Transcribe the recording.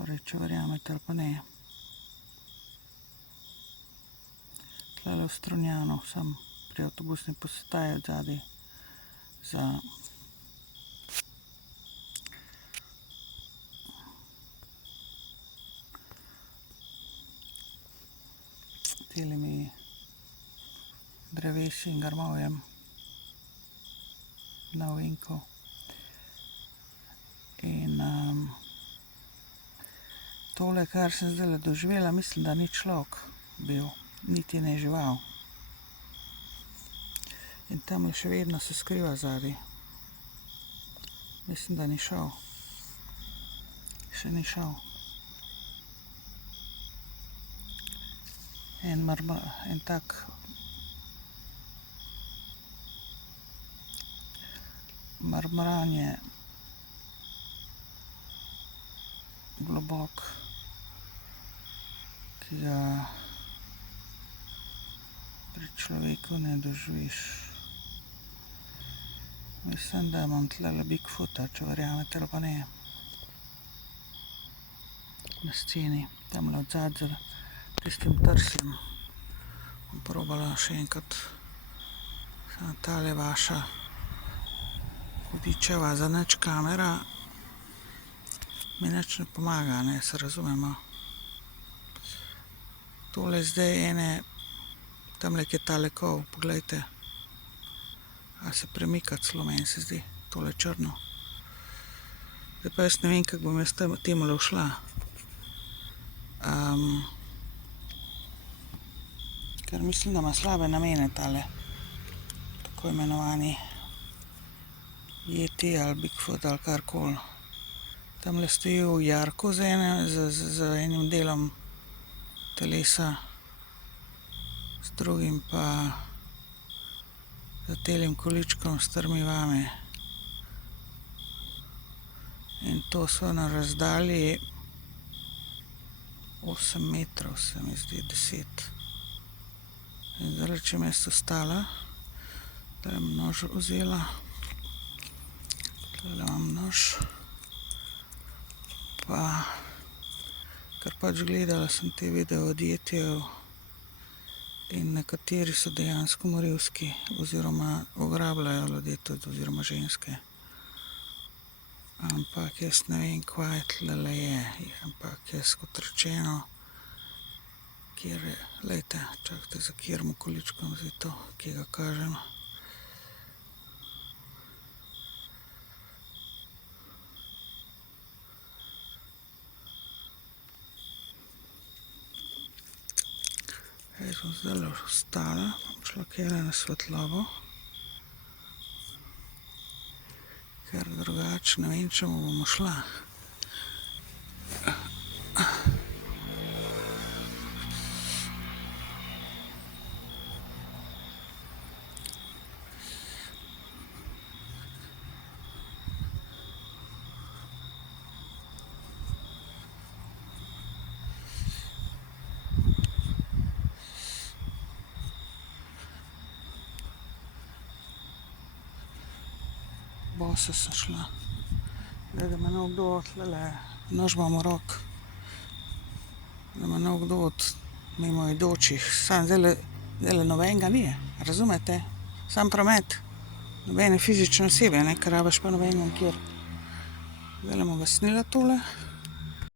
Torej, če verjamete ali pa ne. Tlele v Strunjanu sem pri avtobusni postaji odzadaj za telimi drevesi in grmovjem na ovinku. In tole, kar sem zdajle doživela, mislim, da ni človek bil, niti ne žival. In tamle še vedno se skriva zadaj. Mislim, da ni šel. Še ni šel. En tak mrmranje globok, ki ga pri človeku ne doživiš. Mislim, da imam tlele Bigfoota, če verjamete ali pa ne. Na sceni, tamle odzadaj za tistim trsjem. Bom probala še enkrat. Tale vaša hudičeva za nič kamera mi nič ne pomaga, ne, se razumemo. Tole zdaj ene, tamle je tale kol, poglejte. A se premika celo, meni se zdi, tole črno. Zdaj pa jaz ne vem, kako bom jaz temule všla. Ker mislim, da ima slabe namene tale tako imenovani Yeti ali Bigfoot ali karkoli. Tamle stoji v jarku z enim delom telesa, z drugim pa za telim količkom strmi vame. In to so na razdalji 8 metrov, se mi zdi, 10. In zdaj, če me jaz ostala, da bom nož vzela. Tole imam nož. Pa, ker pač gledala sem te video od Yetijev in nekateri so dejansko morilski oziroma ugrabljajo ljudi tudi oziroma ženske. Ampak jaz ne vem, kaj tlele je. Ampak jaz, kot rečeno, glejte, čakajte, za katerim količkom zdaj to, ki ga kažem. Jaz bom zdajle vstala, bom šla kjere na svetlobo, ker drugače ne vem, čemu bomo šla. Bosa sem šla. Zdaj, da me ne kdo tlele, nož imam v rok, da me ne kdo od mimoidočih, sam zdajle nobenega ni, razumete? Sam promet, nobene fizične osebe, ne, ker rabiš pa nobenega nikjer. Zdajle bom ga snela tole.